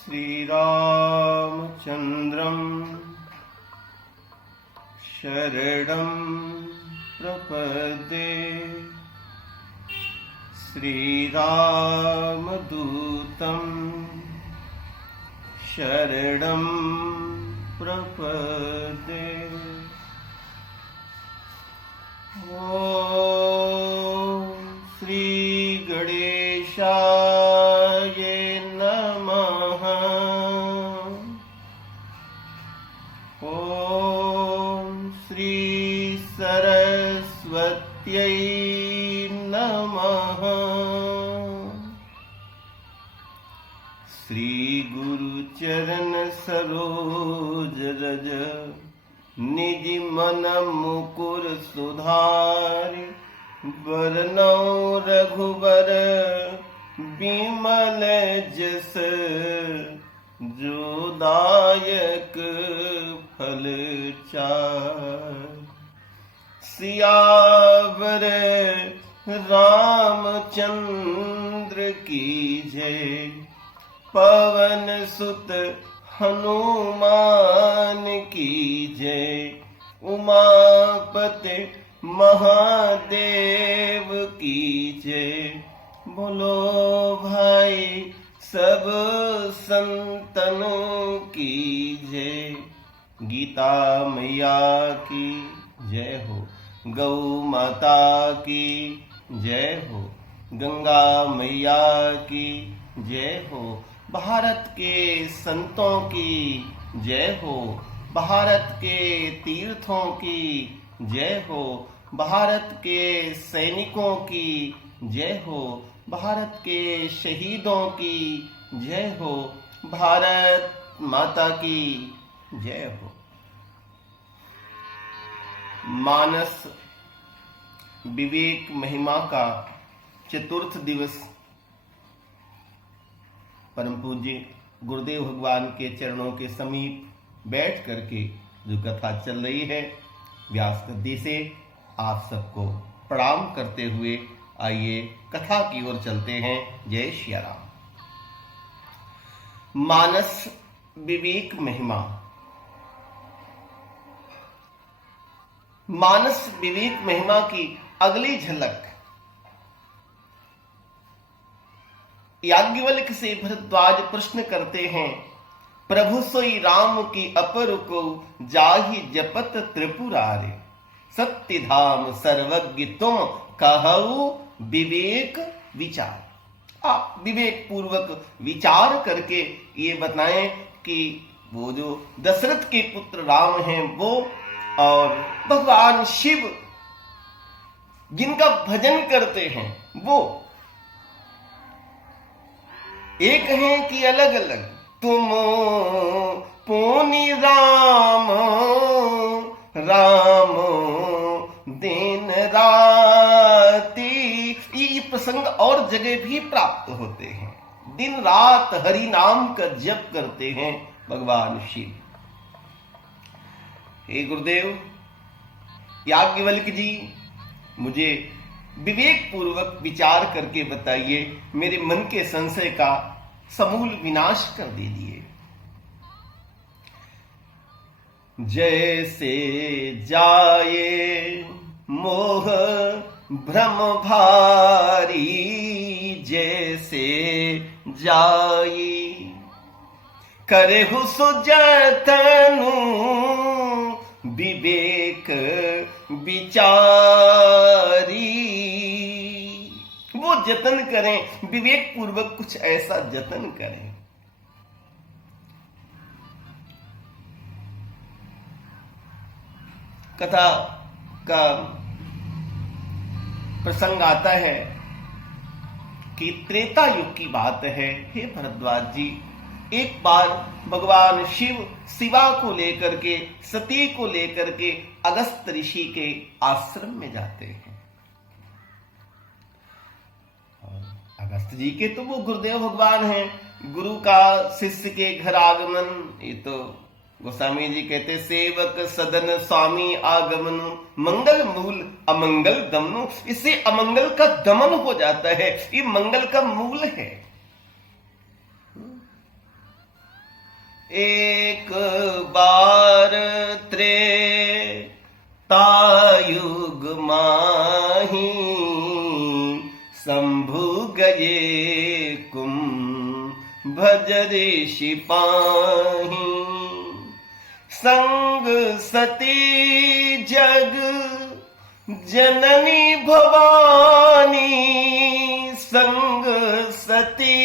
श्रीरामचन्द्रं शरणं प्रपद्ये। श्रीरामदूतं शरणं प्रपद्ये। ॐ श्री गणेशाय नमः। ॐ श्री सरस्वत्यै नमः। श्री गुरुचरण सरोज रज निज मन मुकुर सुधारि। वरनौ रघुबर बिमल जस जो दायक फल चारि। सियावर रामचंद्र की जय। पवन सुत हनुमान की जय। उमापति महादेव की जय। बोलो भाई सब संतन की जय। गीता मैया की जय हो। गौ माता की जय हो। गंगा मैया की जय हो। भारत के संतों की जय हो। भारत के तीर्थों की जय हो। भारत के सैनिकों की जय हो। भारत के शहीदों की जय हो। भारत माता की जय हो। मानस विवेक महिमा का चतुर्थ दिवस परम पूज्य गुरुदेव भगवान के चरणों के समीप बैठ करके जो कथा चल रही है, व्यास गद्दी से आप सबको प्रणाम करते हुए आइए कथा की ओर चलते हैं। जय श्री राम। मानस विवेक महिमा। मानस विवेक महिमा की अगली झलक याज्ञवल्क्य से भरद्वाज प्रश्न करते हैं। प्रभु सोई राम की अपर को जाहि जपत त्रिपुरारे। सत्य धाम सर्वज्ञ तुम कहु विवेक विचार। आप विवेक पूर्वक विचार करके ये बताएं कि वो जो दशरथ के पुत्र राम हैं वो और भगवान शिव जिनका भजन करते हैं वो एक हैं कि अलग अलग। तुम पुनि राम राम दिन राती। ये प्रसंग और जगह भी प्राप्त होते हैं। दिन रात हरि नाम का जप करते हैं भगवान शिव। हे गुरुदेव याज्ञवल्क्य जी, मुझे विवेक पूर्वक विचार करके बताइए, मेरे मन के संशय का समूल विनाश कर दीजिए। जैसे जाए मोह भ्रम भारी। जैसे जाए करहु सुजतनु विवेक विचारी। वो जतन करें, विवेक पूर्वक कुछ ऐसा जतन करें। कथा का प्रसंग आता है कि त्रेता युग की बात है। हे भरद्वाज जी, एक बार भगवान शिव शिवा को लेकर के, सती को लेकर के अगस्त ऋषि के आश्रम में जाते हैं। अगस्त जी के तो वो गुरुदेव भगवान हैं। गुरु का शिष्य के घर आगमन, ये तो गोस्वामी जी कहते सेवक सदन स्वामी आगमन मंगल मूल अमंगल दमन। इससे अमंगल का दमन हो जाता है, ये मंगल का मूल है। एक बार त्रेतायुग माही शंभु गए कुंभ ऋषि पाही। संग सती जग जननी भवानी, संग सती।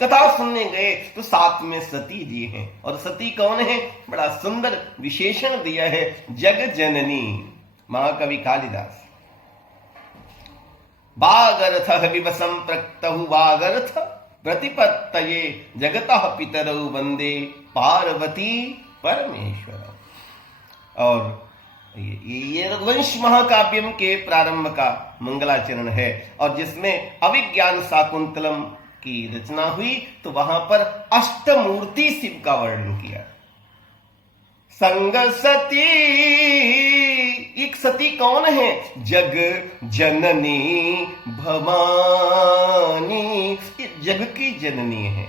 कथा सुनने गए तो साथ में सती जी हैं, और सती कौन है? बड़ा सुंदर विशेषण दिया है, जग जननी। महाकवि कालिदास। वागर्थ विवसं प्रक्तहु वागर्थ प्रतिपत्तये जगतः पितरौ वंदे पार्वती परमेश्वर। और ये रघुवंश महाकाव्यम के प्रारंभ का मंगलाचरण है, और जिसमें अभिज्ञान शाकुंतलम की रचना हुई तो वहां पर अष्टमूर्ति शिव का वर्णन किया। संग सती, एक सती कौन है? जग जननी भवानी, ये जग की जननी है।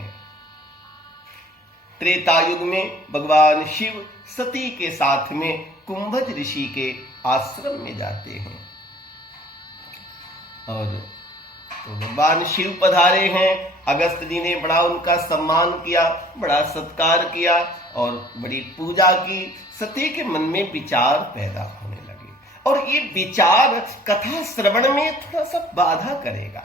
त्रेतायुग में भगवान शिव सती के साथ में कुंभज ऋषि के आश्रम में जाते हैं, और तो भगवान शिव पधारे हैं। अगस्त जी ने बड़ा उनका सम्मान किया, बड़ा सत्कार किया और बड़ी पूजा की। सती के मन में विचार पैदा होने लगे, और ये विचार कथा श्रवण में थोड़ा सा बाधा करेगा।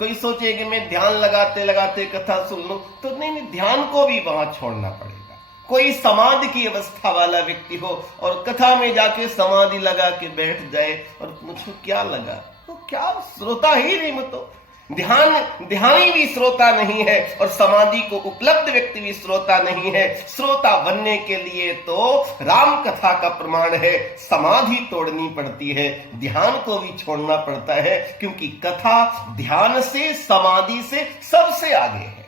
कोई सोचे कि मैं ध्यान लगाते लगाते कथा सुन लूं, तो नहीं, ध्यान को भी वहां छोड़ना पड़ेगा। कोई समाधि की अवस्था वाला व्यक्ति हो और कथा में जाके समाधि लगा के बैठ जाए और मुझको क्या लगा, तो क्या श्रोता ही नहीं, मतलब ध्यानी भी श्रोता नहीं है और समाधि को उपलब्ध व्यक्ति भी श्रोता नहीं है। श्रोता बनने के लिए तो राम कथा का प्रमाण है, समाधि तोड़नी पड़ती है, ध्यान को भी छोड़ना पड़ता है, क्योंकि कथा ध्यान से, समाधि से सबसे आगे है।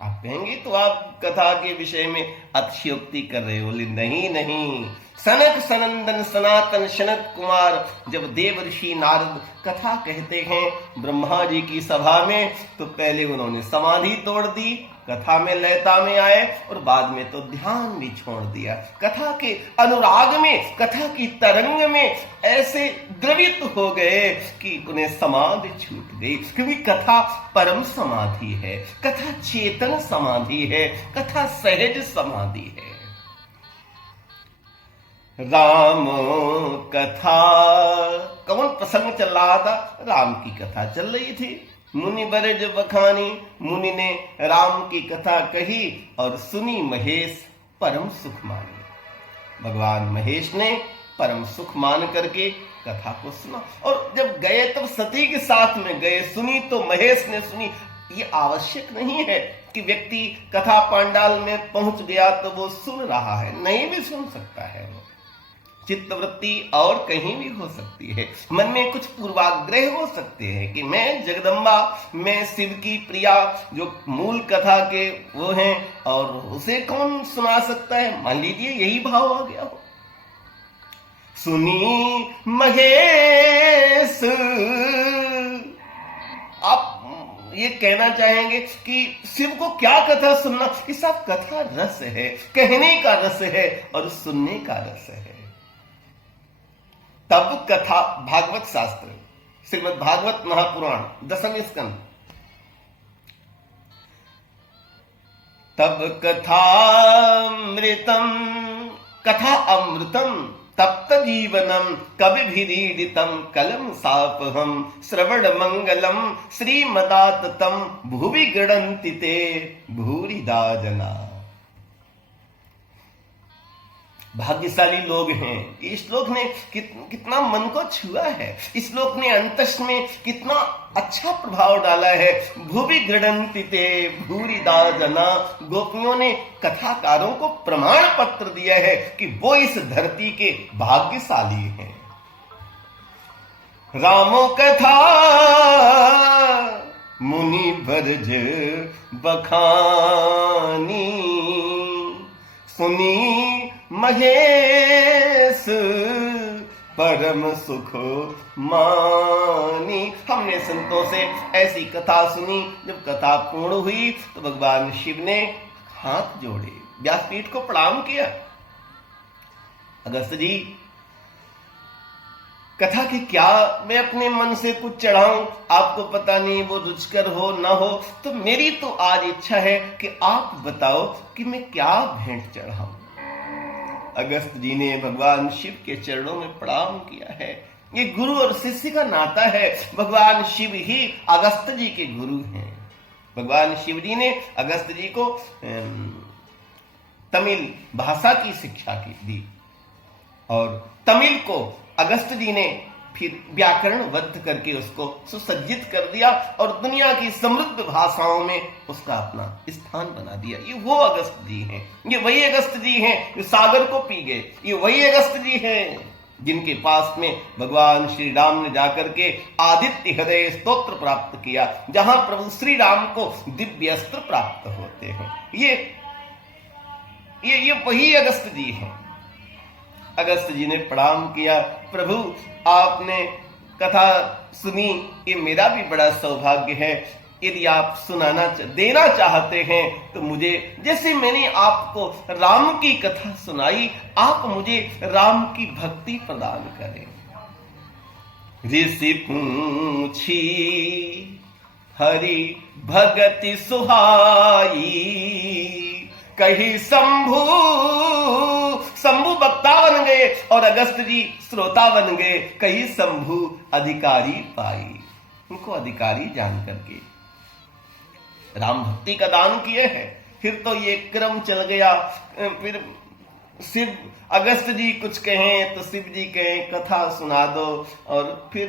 आप कहेंगे तो आप कथा के विषय में अतिशयोक्ति कर रहे हो। नहीं, सनक सनंदन सनातन सनत कुमार जब देव ऋषि नारद कथा कहते हैं ब्रह्मा जी की सभा में, तो पहले उन्होंने समाधि तोड़ दी, कथा में लयता में आए, और बाद में तो ध्यान भी छोड़ दिया। कथा के अनुराग में, कथा की तरंग में ऐसे द्रवित हो गए कि उन्हें समाधि छूट गई, क्योंकि कथा परम समाधि है, कथा चेतन समाधि है, कथा सहज समाधि है। राम कथा, कौन प्रसंग चल रहा था? राम की कथा चल रही थी। मुनि बरज बखानी, मुनि ने राम की कथा कही और सुनी महेश परम सुख माने। भगवान महेश ने परम सुख मान करके कथा को सुना, और जब गए तब सती के साथ में गए, सुनी तो महेश ने सुनी। ये आवश्यक नहीं है कि व्यक्ति कथा पांडाल में पहुंच गया तो वो सुन रहा है, नहीं भी सुन सकता है। वो चित्तवृत्ति और कहीं भी हो सकती है, मन में कुछ पूर्वाग्रह हो सकते हैं कि मैं जगदम्बा, मैं शिव की प्रिया, जो मूल कथा के वो हैं, और उसे कौन सुना सकता है? मान लीजिए यही भाव आ गया हो। सुनी महेश, आप ये कहना चाहेंगे कि शिव को क्या कथा सुनना? ये सब कथा रस है, कहने का रस है और सुनने का रस है। तब कथा, भागवत शास्त्र, श्रीमद् भागवत महापुराण 10वें स्कंद। तब कथामृतम, कथा अमृतम, तप्त जीवनम कविभिरीडितम कलम सापहम श्रवण मंगलम श्रीमदाततम भुवि गणन्ति ते भूरिदा जना। भाग्यशाली लोग हैं। इस श्लोक ने कितना मन को छुआ है, इस श्लोक ने अंतस में कितना अच्छा प्रभाव डाला है। भुवि गृणन्ति ते भूरिदा जना, गोपियों ने कथाकारों को प्रमाण पत्र दिया है कि वो इस धरती के भाग्यशाली हैं। रामो कथा मुनि बरज बखानी, सुनी महेश परम सुख मानी। हमने संतों से ऐसी कथा सुनी। जब कथा पूर्ण हुई तो भगवान शिव ने हाथ जोड़े, व्यासपीठ को प्रणाम किया। अगस्त जी, कथा की क्या मैं अपने मन से कुछ चढ़ाऊं, आपको पता नहीं वो रुचकर हो ना हो, तो मेरी तो आज इच्छा है कि आप बताओ कि मैं क्या भेंट चढ़ाऊं। अगस्त जी ने भगवान शिव के चरणों में प्रणाम किया है। ये गुरु और शिष्य का नाता है। भगवान शिव ही अगस्त जी के गुरु हैं। भगवान शिव जी ने अगस्त जी को तमिल भाषा की शिक्षा की दी और तमिल को अगस्त जी ने फिर व्याकरणबद्ध करके उसको सुसज्जित कर दिया और दुनिया की समृद्ध भाषाओं में उसका अपना स्थान बना दिया। ये वो अगस्त जी हैं, ये वही अगस्त जी हैं जो सागर को पी गए। ये वही अगस्त जी हैं जिनके पास में भगवान श्री राम ने जाकर के आदित्य हृदय स्तोत्र प्राप्त किया, जहां प्रभु श्री राम को दिव्य अस्त्र प्राप्त होते हैं। ये वही अगस्त जी हैं। अगस्त जी ने प्रणाम किया, प्रभु आपने कथा सुनी, ये मेरा भी बड़ा सौभाग्य है। यदि आप देना चाहते हैं तो मुझे, जैसे मैंने आपको राम की कथा सुनाई, आप मुझे राम की भक्ति प्रदान करें। ऋषि पूछी हरि भगति सुहाई, कही शंभु वक्ता बन गए और अगस्त जी श्रोता बन गए। कही शंभु अधिकारी पाई, उनको अधिकारी जान करके राम भक्ति का दान किए हैं। फिर तो ये क्रम चल गया। फिर शिव अगस्त जी कुछ कहें तो शिव जी कहें कथा सुना दो, और फिर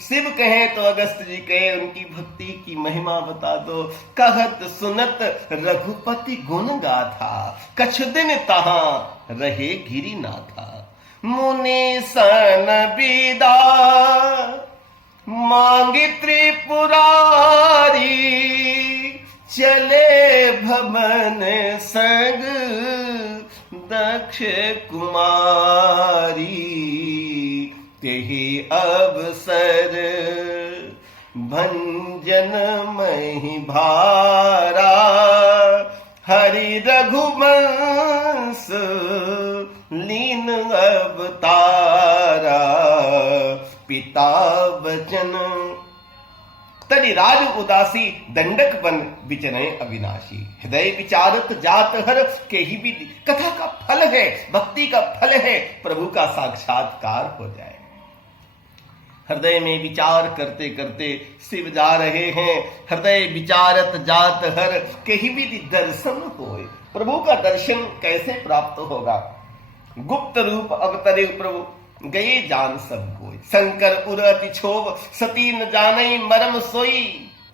शिव कहें तो अगस्त जी कहे उनकी भक्ति की महिमा बता दो। कहत सुनत रघुपति गुण गाथा, कछ दिन तहां रहे गिरिनाथा। मुनि सन विदा मांगे त्रिपुरारी, चले भमन संग दक्ष कुमारी। तेहि अवसर भंजन महि भारा, हरि रघुवंश लीन अवतारा। पिता वचन तनि राज उदासी, दंडक बन विचरय अविनाशी। हृदय विचारत जात हर केहि विधि। कथा का फल है, भक्ति का फल है, प्रभु का साक्षात्कार हो जाए। हृदय में विचार करते करते शिव जा रहे हैं। हृदय विचारत जात हर केहि विधि दर्शन होए। प्रभु का दर्शन कैसे प्राप्त होगा? गुप्त रूप अवतरे प्रभु, गए जान सब कोई। शंकर उर अति क्षोभ, सती न जानई मरम सोई।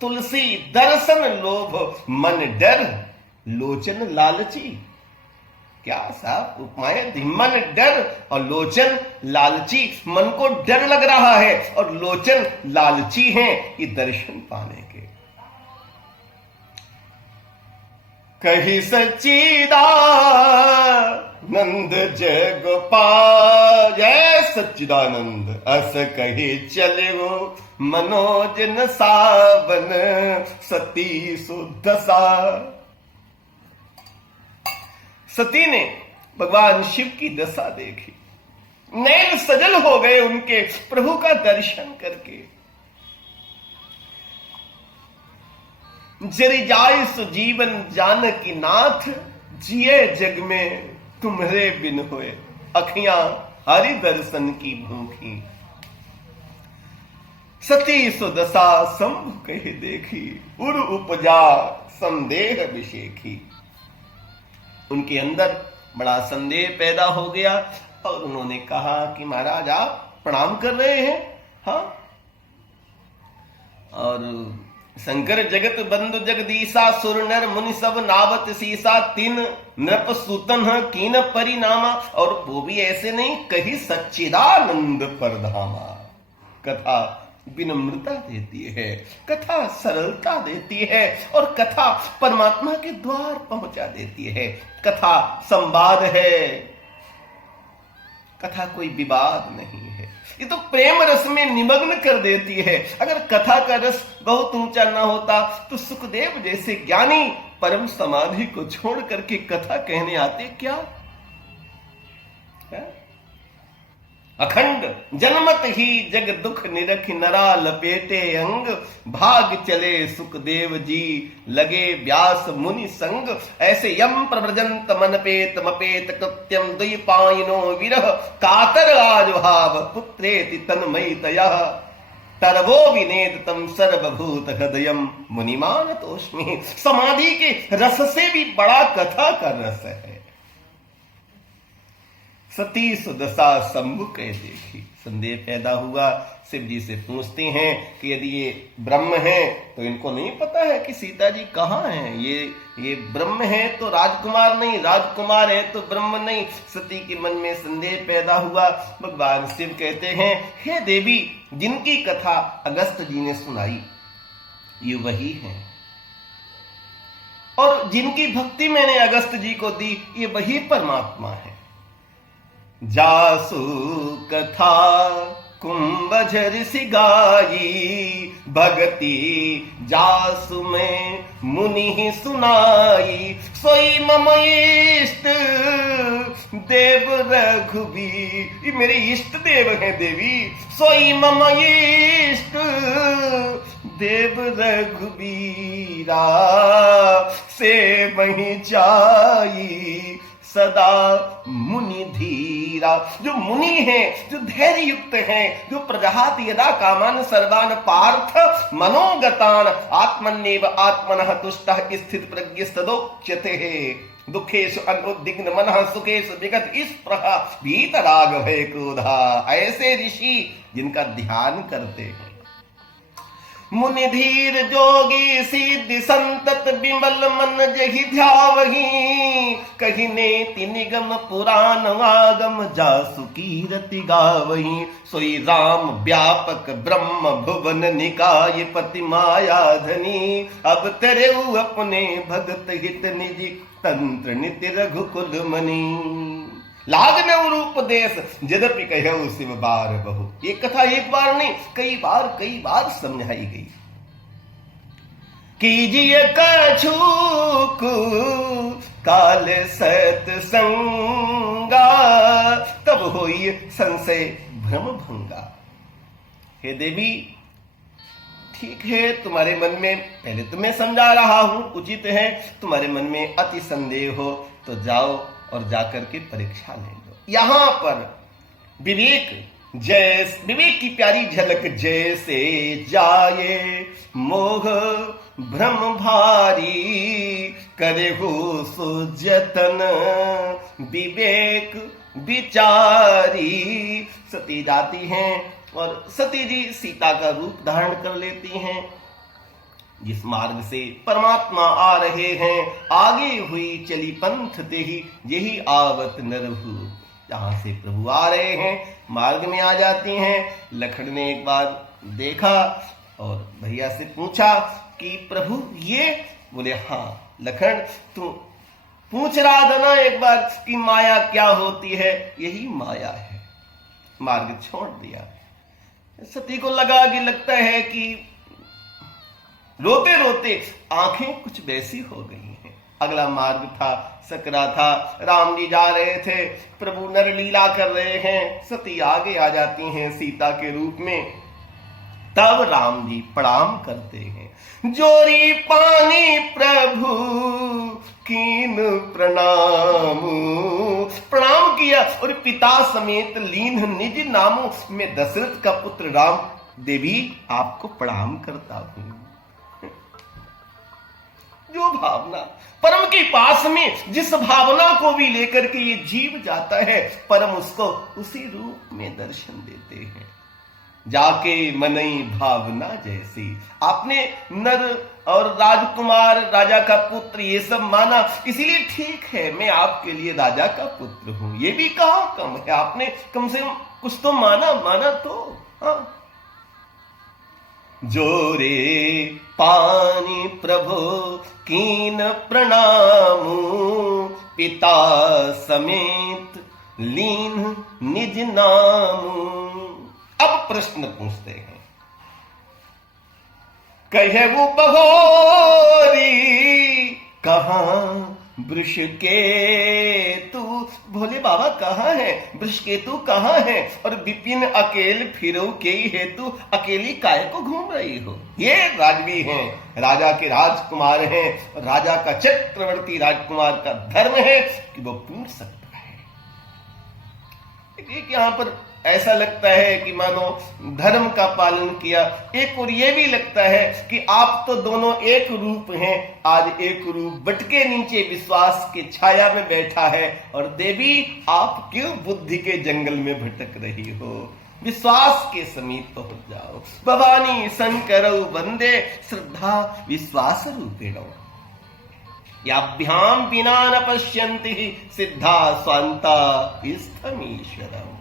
तुलसी दर्शन लोभ, मन डर लोचन लालची। क्या साहब उपमाएं दी। मन डर और लोचन लालची। मन को डर लग रहा है और लोचन लालची हैं ये दर्शन पाने के। कही सच्चिदानंद जग पाए, सच्चिदानंद अस कही चले वो। मनोजन सावन सती सुदशा। सती ने भगवान शिव की दशा देखी, नैन सजल हो गए उनके प्रभु का दर्शन करके। जरि जाय सुजीवन जानकी नाथ, जिए जग में तुम्हारे बिन होए। अखियां हरि दर्शन की भूखी, सती सुदशा शंभु कहे देखी। उर उपजा संदेह विशेखी। उनके अंदर बड़ा संदेह पैदा हो गया और उन्होंने कहा कि महाराज आप प्रणाम कर रहे हैं? हाँ। और शंकर जगत बंधु जगदीशा, सुर नर मुनि सब नावत सीसा। तीन नृप सूतन कीन परिणामा। और वो भी ऐसे नहीं, कही सच्चिदानंद परधामा। कथा विनम्रता देती है, कथा सरलता देती है और कथा परमात्मा के द्वार पहुंचा देती है। कथा संवाद है, कथा कोई विवाद नहीं है। ये तो प्रेम रस में निमग्न कर देती है। अगर कथा का रस बहुत ऊंचा ना होता तो सुखदेव जैसे ज्ञानी परम समाधि को छोड़ करके कथा कहने आते क्या है? अखंड जन्मत ही जग दुख निरख नरा लपेटे अंग, भाग चले सुखदेव जी लगे व्यास मुनि संग। ऐसे यम प्रव्रजंत मनपेत मपेत कृत्यम द्वैपायनो विरह, कातर आज भाव पुत्रेति तन्मयतया, तरवो विनेद तम सर्वभूत हृदयम मुनिमान तोष्मी। समाधि के रस से भी बड़ा कथा का रस है। सती सुदशा शंभु कह देखी। संदेह पैदा हुआ, शिव जी से पूछते हैं कि यदि ये ब्रह्म है तो इनको नहीं पता है कि सीता जी कहाँ हैं? ये ब्रह्म है तो राजकुमार नहीं, राजकुमार है तो ब्रह्म नहीं। सती के मन में संदेह पैदा हुआ। भगवान शिव कहते हैं, हे देवी, जिनकी कथा अगस्त जी ने सुनाई ये वही है, और जिनकी भक्ति मैंने अगस्त जी को दी ये वही परमात्मा है। जासु कथा कुंभझर ऋषि गाई, भगति जासु में मुनि ही सुनाई। सोई मम इष्ट देव रघुबीर, ये मेरे इष्ट देव हैं देवी। सोई मम इष्ट देव रघुबीरा, से वही जाई सदा मुनि धीरा। जो मुनि हैं, जो धैर्य युक्त हैं, जो प्रजहाति यदा कामान सर्वान पार्थ मनोगतान आत्मन्येव आत्मनः तुष्टः स्थित प्रज्ञस्तदोच्यते है। दुखेषु अनुद्विग्न मनः सुखेषु विगत स्पृहा वीतराग भय क्रोधा। ऐसे ऋषि जिनका ध्यान करते हैं। मुनि धीर जोगी सिद्धि संतत विमल मन जहि ध्यावही, कही नेति निगम पुराण आगम जासु कीरति गावही। सोई राम व्यापक ब्रह्म भुवन निकाय पति माया धनी, अब तेरे अपने भगत हित निज तंत्र नित्य रघुकुल मणि। लाग न उपदेश यद्यपि कहो शिव बार बहु। ये कथा एक बार नहीं कई बार समझाई गई। कीजिए कछुक काल सत्संगा, तब होई संशय भ्रम भंगा। हे देवी, ठीक है, तुम्हारे मन में, पहले तो मैं समझा रहा हूं, उचित है, तुम्हारे मन में अति संदेह हो तो जाओ और जाकर के परीक्षा ले लो। यहां पर विवेक की प्यारी झलक। जैसे जाए मोह भ्रम भारी, करे हो सो जतन विवेक विचारी। सती जाती हैं और सती जी सीता का रूप धारण कर लेती हैं। जिस मार्ग से परमात्मा आ रहे हैं, आगे हुई चली पंथ ते ही यही आवत नरभू। जहां से प्रभु आ रहे हैं मार्ग में आ जाती हैं। लखन ने एक बार देखा और भैया से पूछा कि प्रभु ये? बोले हाँ। लखन, तू पूछ रहा था ना एक बार कि माया क्या होती है? यही माया है। मार्ग छोड़ दिया। सती को लगा कि लगता है कि रोते रोते आंखें कुछ वैसी हो गई हैं। अगला मार्ग था सकरा था। राम जी जा रहे थे, प्रभु नर लीला कर रहे हैं। सती आगे आ जाती हैं सीता के रूप में। तब राम जी प्रणाम करते हैं। जोरी पानी प्रभु कीन प्रणाम किया और पिता समेत लीन निज नामो। मैं दशरथ का पुत्र राम, देवी आपको प्रणाम करता हूं। जो भावना परम के पास में, जिस भावना को भी लेकर के ये जीव जाता है, परम उसको उसी रूप में दर्शन देते हैं। जाके मनई भावना जैसी। आपने नर और राजकुमार, राजा का पुत्र ये सब माना, इसीलिए ठीक है मैं आपके लिए राजा का पुत्र हूं। ये भी कहां कम है, आपने कम से कम कुछ तो माना तो। हाँ, जोरे पानी प्रभु कीन प्रणामु, पिता समेत लीन निज नामु। प्रश्न पूछते हैं। कहे वो बहोरी कहां वृष के तू, भोले बाबा कहां है, वृष के तू कहां है, और विपिन अकेल फिरो के ही है, तू अकेली काय को घूम रही हो। ये राजवी हैं, राजा के राजकुमार हैं, राजा का चक्रवर्ती राजकुमार का धर्म है कि वो पूछ सकता है। एक यहां पर ऐसा लगता है कि मानो धर्म का पालन किया, एक और ये भी लगता है कि आप तो दोनों एक रूप हैं, आज एक रूप बट के नीचे विश्वास की छाया में बैठा है, और देवी आप क्यों बुद्धि के जंगल में भटक रही हो, विश्वास के समीप पहुंच जाओ। भवानी शंकर वंदे श्रद्धा विश्वास रूपेण, याभ्याम बिना न पश्यन्ति सिद्धा स्वांता स्थमीश्वरम्।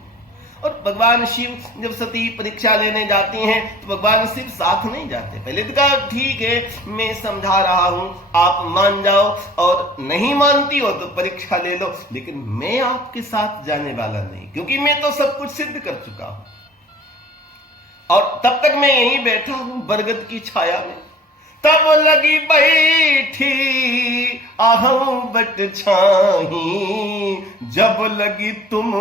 और भगवान शिव जब सती परीक्षा लेने जाती हैं तो भगवान शिव साथ नहीं जाते। पहले तो कहा ठीक है मैं समझा रहा हूं, आप मान जाओ, और नहीं मानती हो तो परीक्षा ले लो, लेकिन मैं आपके साथ जाने वाला नहीं, क्योंकि मैं तो सब कुछ सिद्ध कर चुका हूं, और तब तक मैं यहीं बैठा हूं बरगद की छाया में। तब लगी बैठी आहूं बट छाही, जब लगी तुम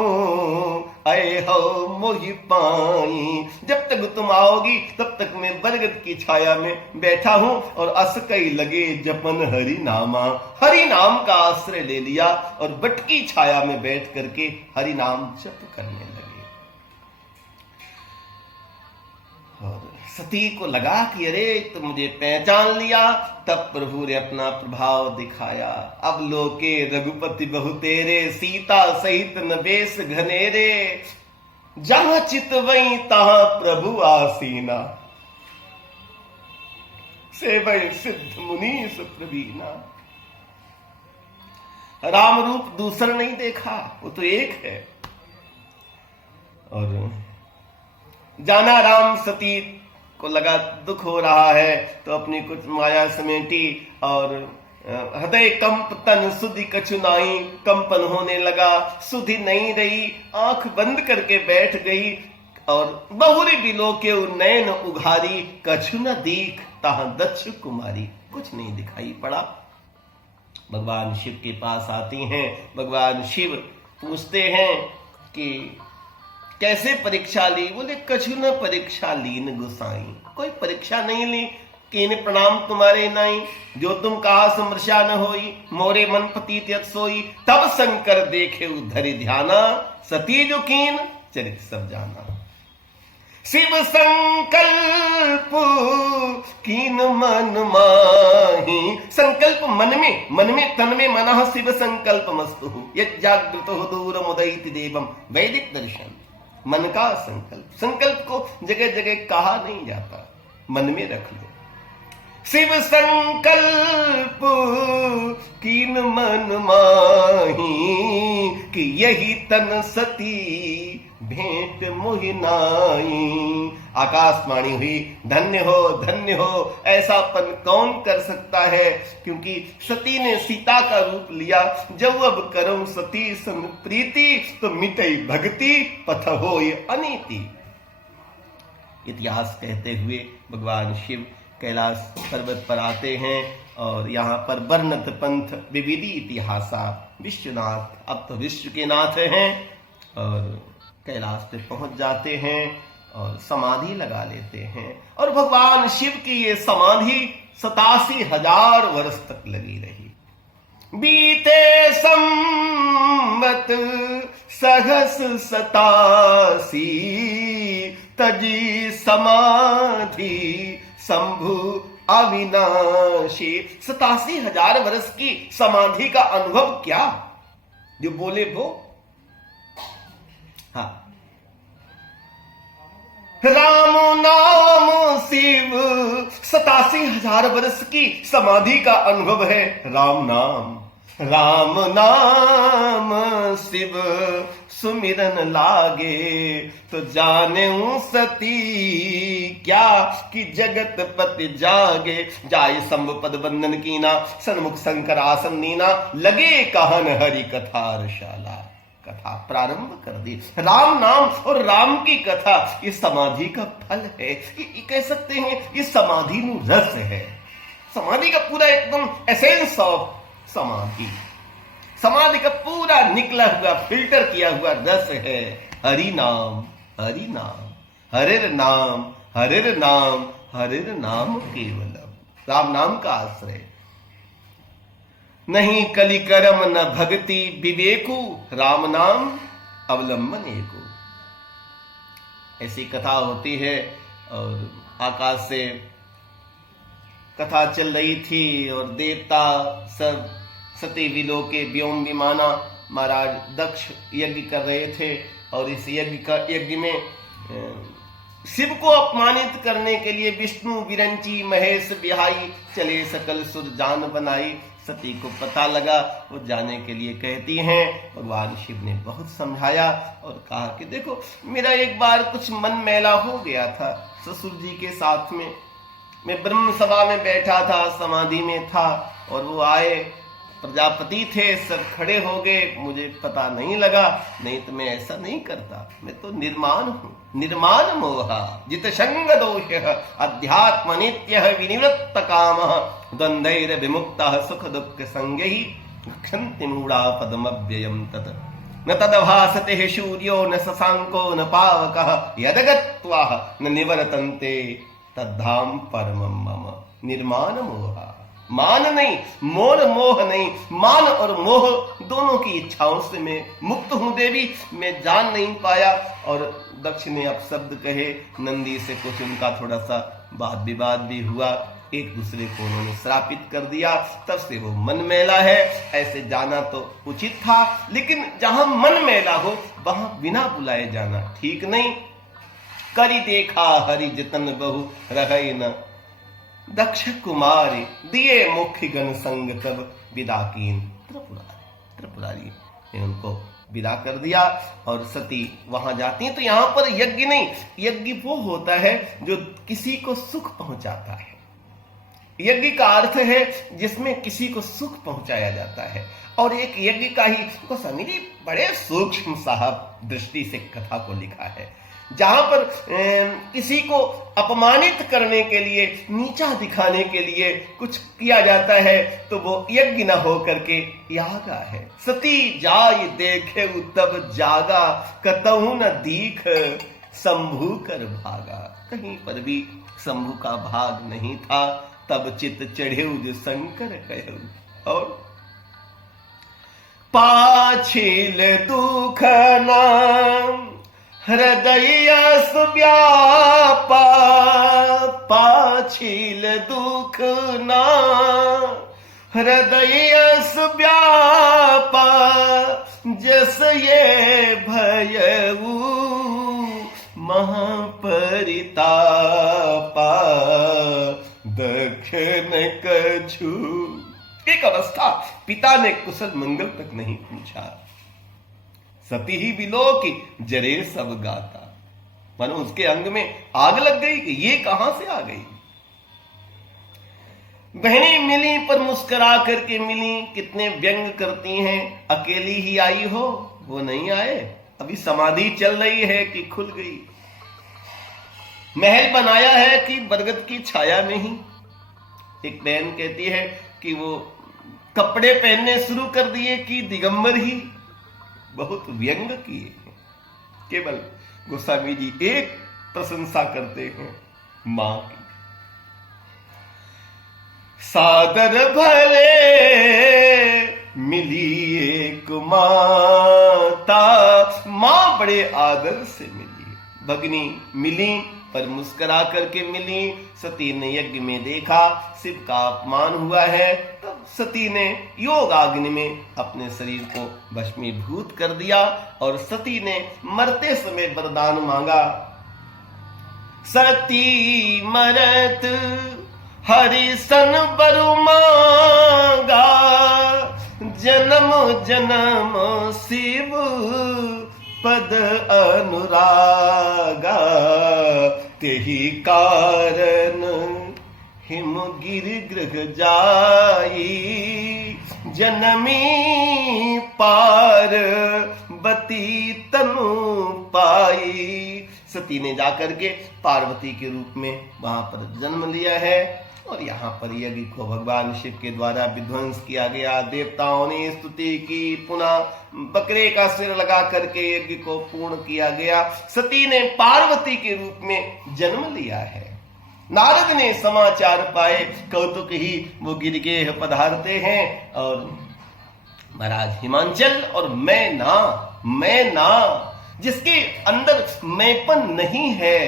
आए हो मोहि पाई। जब तक तुम आओगी तब तक मैं बरगद की छाया में बैठा हूं, और अस कई लगे जपन हरि नामा, हरि नाम का आश्रय ले लिया और बट की छाया में बैठ करके हरि नाम जप करने लगे। और सती को लगा कि अरे तो मुझे पहचान लिया, तब प्रभु ने अपना प्रभाव दिखाया। अब लोके रघुपति बहु तेरे, सीता सहित नवेश घनेरे, जहां चित वहीं तहां प्रभु आसीना, सेवै सिद्ध मुनि सुप्रवीणा। राम रूप दूसरा नहीं देखा, वो तो एक है। और जाना राम, सती को लगा दुख हो रहा है तो अपनी कुछ माया समेटी, और हृदय कंप तन सुधि कछु नाई, कंपन होने लगा, सुधि नहीं रही, आंख बंद करके बैठ गई, और बहुरी बिलो के नयन उघारी, कछु न दीख तहां दक्ष कुमारी, कुछ नहीं दिखाई पड़ा। भगवान शिव के पास आती हैं, भगवान शिव पूछते हैं कि कैसे परीक्षा ली? बोले कछु न परीक्षा लीन गुसाई, कोई परीक्षा नहीं ली, कीन प्रणाम तुम्हारे नाई, जो तुम कहा समृषा न होई, मोरे मन पतित यत सोई, तब शंकर देखे उधरि ध्याना, सती जो कीन चरित सब जाना। शिव संकल्प कीन मन माही, संकल्प मन में तन में मनः शिव संकल्प मस्तु, यत् जागृतो दूर मुदयति देवम, वैदिक दर्शन। मन का संकल्प को जगह जगह कहा नहीं जाता, मन में रख लो। शिव संकल्प कीन मन माही, कि यही तन सती भेंट मोहि नाई। आकाशवाणी हुई, धन्य हो, ऐसा पन कौन कर सकता है, क्योंकि सती ने सीता का रूप लिया। जब अब करऊं सती सम प्रीति, तो मिटई भक्ति पथ होय अनीति। इतिहास कहते हुए भगवान शिव कैलाश पर्वत पर आते हैं, और यहाँ पर वर्णत पंथ विविधि इतिहासा विश्वनाथ, अब तो विश्व के नाथ हैं, और कैलाश पे पहुंच जाते हैं और समाधि लगा लेते हैं। और भगवान शिव की ये समाधि 87,000 वर्ष तक लगी रही। बीते संवत सहस 87, तजी समाधि शंभु अविनाशी। 87,000 वर्ष की समाधि का अनुभव क्या, जो बोले वो। हाँ, राम नाम शिव, 87,000 वर्ष की समाधि का अनुभव है। राम नाम शिव सुमिरन लागे, तो जाने सती क्या कि जगत पति जागे। जाय शंभु पद बंदन कीना, सन्मुख शंकर आसन नीना, लगे कहन हरि कथारशाला। कथा प्रारंभ कर दी। राम नाम और राम की कथा ये समाधि का फल है, ये कह सकते हैं ये समाधि नु रस है। समाधि का पूरा एकदम एसेंस ऑफ समाधि, समाधि का पूरा निकला हुआ फिल्टर किया हुआ रस है हरि नाम, हरि नाम, हरिर नाम, हरिर नाम, हरिर नाम केवलम। राम नाम का आश्रय, नहीं कलि करम न भक्ति विवेकु, राम नाम अवलंबन एको। ऐसी कथा होती है और आकाश से कथा चल रही थी और देवता सब सती विलोके व्योम विमाना महाराज दक्ष यज्ञ कर रहे थे और इस यज्ञ में शिव को अपमानित करने के लिए विष्णु विरंची महेश बिहाई चले सकल सुर जान बनाई। सती को पता लगा, वो जाने के लिए कहती हैं। भगवान शिव ने बहुत समझाया और कहा कि देखो मेरा एक बार कुछ मन मैला हो गया था ससुर जी के साथ में, मैं ब्रह्म सभा में बैठा था, समाधि में था और वो आए, प्रजापति थे, सब खड़े हो गए, मुझे पता नहीं लगा, नहीं तो मैं ऐसा नहीं करता, मैं तो निर्माण हूं। निर्माण मोहा जित संग दोष अध्यात्म नित्य विनिवृत्त काम द्वंद्वैर विमुक्तः सुख दुख संगैः गच्छन्ति मूढ़ा पदमव्ययम् तत् न तदभासते सूर्यो न शशांको न पावकः यदगत्वा न निवर्तन्ते तद्धाम परमं मम। निर्माण मोहा, मान नहीं, मोर मोह नहीं, मान और मोह दोनों की इच्छाओं से मैं मुक्त हूं देवी, मैं जान नहीं पाया। और दक्ष ने अपशब्द कहे, नंदी से कुछ उनका थोड़ा सा वाद विवाद भी हुआ, एक दूसरे को उन्होंने श्रापित कर दिया, तब से वो मन मैला है। ऐसे जाना तो उचित था, लेकिन जहां मन मैला हो वहां बिना बुलाए जाना ठीक नहीं। करी देखा हरि जतन बहु रहे न दक्ष कुमारी, दिए मुख्य गण संग तब विदा कीन। त्रिपुरारी ने उनको विदा कर दिया और सती वहां जाती है। तो यहां पर यज्ञ नहीं, यज्ञ वो होता है जो किसी को सुख पहुंचाता है। यज्ञ का अर्थ है जिसमें किसी को सुख पहुंचाया जाता है। और एक यज्ञ का ही गोस्वामी जी बड़े सूक्ष्म साहब दृष्टि से कथा को लिखा है। जहां पर किसी को अपमानित करने के लिए, नीचा दिखाने के लिए कुछ किया जाता है तो वो यज्ञ न हो करके यागा है। सती जाय देखे तब जागा, कतहु न दीख शंभु कर भागा। कहीं पर भी शंभु का भाग नहीं था, तब चित चढ़ेउ जो शंकर कहु। और पाछिल दुख नाम हृदय सुव्यापा, पाछिल दुख ना हृदय सुव्यापा, जस ये भयऊ महापरितापा, दक्ष न कछु। एक अवस्था पिता ने कुशल मंगल तक नहीं पूछा, सती ही बिलोकी जरे सब गाता। मानो उसके अंग में आग लग गई कि ये कहां से आ गई। बहनें मिली पर मुस्कुरा करके मिली, कितने व्यंग करती हैं, अकेली ही आई हो, वो नहीं आए, अभी समाधि चल रही है कि खुल गई। महल बनाया है कि बरगद की छाया में ही। एक बहन कहती है कि वो कपड़े पहनने शुरू कर दिए कि दिगंबर ही। बहुत व्यंग किए। केवल गोस्वामी जी एक प्रशंसा करते हैं मां की। सादर भले मिली एक माता, मां बड़े आदर से मिली। भगनी मिली पर मुस्कुरा करके मिली। सती ने यज्ञ में देखा शिव का अपमान हुआ है, तब सती ने योगाग्नि में अपने शरीर को भस्मीभूत कर दिया और सती ने मरते समय वरदान मांगा। सती मरत हरि सन बरु मांगा, जन्म जन्म शिव पद अनुरागा, तेहि कारण हिमगिर गृह जाई, जनमी पार बती तनु पाई। सती ने जाकर के पार्वती के रूप में वहां पर जन्म लिया है और यहाँ पर यज्ञ को भगवान शिव के द्वारा विध्वंस किया गया। देवताओं ने स्तुति की, पुनः बकरे का सिर लगा करके यज्ञ को पूर्ण किया गया। सती ने पार्वती के रूप में जन्म लिया है। नारद ने समाचार पाए, कौतुक ही वो गिरगेह पधारते हैं और महाराज हिमांचल और मैं ना जिसके अंदर मैंपन नहीं है,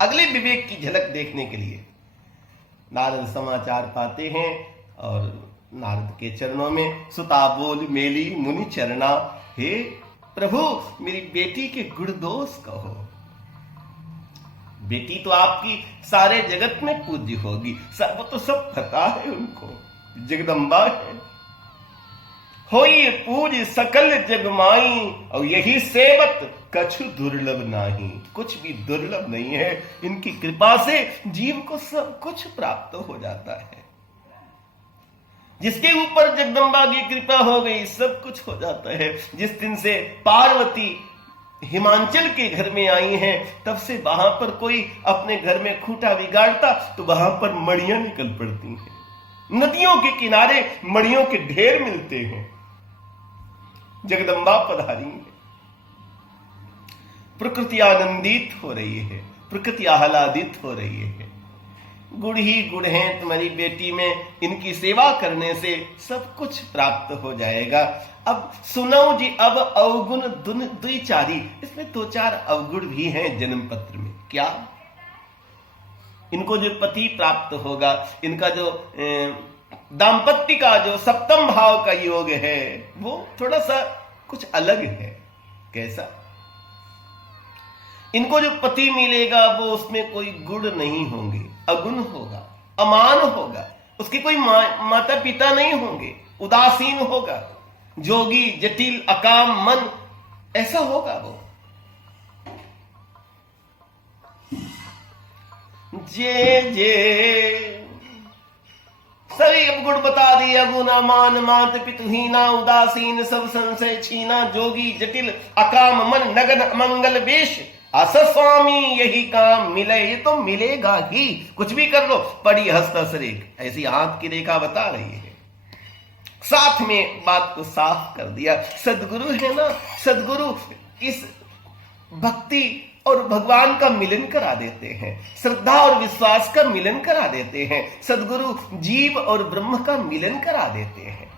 अगले विवेक की झलक देखने के लिए नारद समाचार पाते हैं और नारद के चरणों में सुता बोल मेली मुनि चरना, हे प्रभु मेरी बेटी के गुण दोष कहो। बेटी तो आपकी सारे जगत में पूज्य होगी, सब तो सब पता है उनको, जगदम्बा है। होई पूज सकल जग माई और यही सेवत कछु दुर्लभ नहीं। कुछ भी दुर्लभ नहीं है, इनकी कृपा से जीव को सब कुछ प्राप्त हो जाता है। जिसके ऊपर जगदम्बा की कृपा हो गई सब कुछ हो जाता है। जिस दिन से पार्वती हिमांचल के घर में आई हैं, तब से वहां पर कोई अपने घर में खूंटा बिगाड़ता तो वहां पर मड़ियां निकल पड़ती हैं। नदियों के किनारे मड़ियों के ढेर मिलते हैं। जगदम्बा पधारी है, प्रकृति आनंदित हो रही है, प्रकृति आह्लादित हो रही है। गुड़ ही गुड़ है तुम्हारी बेटी में, इनकी सेवा करने से सब कुछ प्राप्त हो जाएगा। अब सुनो जी अब अवगुण द्विचारी, इसमें 2-4 अवगुण भी हैं जन्म पत्र में। क्या? इनको जो पति प्राप्त होगा, इनका जो दाम्पत्य का जो सप्तम भाव का योग है वो थोड़ा सा कुछ अलग है। कैसा? इनको जो पति मिलेगा वो उसमें कोई गुण नहीं होंगे, अगुण होगा, अमान होगा, उसके कोई माता पिता नहीं होंगे, उदासीन होगा, जोगी जटिल अकाम मन ऐसा होगा वो। जे सभी अवगुण बता दिए। अगुना मान मात पितुहीना, उदासीन सब संशय छीना, जोगी जटिल अकाम मन, नगन मंगल वेश, स्वामी यही काम मिले। ये तो मिलेगा ही, कुछ भी कर लो। पड़ी हस्त रेख, ऐसी हाथ की रेखा बता रही है। साथ में बात को साफ कर दिया। सदगुरु है ना, सदगुरु इस भक्ति और भगवान का मिलन करा देते हैं, श्रद्धा और विश्वास का मिलन करा देते हैं। सदगुरु जीव और ब्रह्म का मिलन करा देते हैं।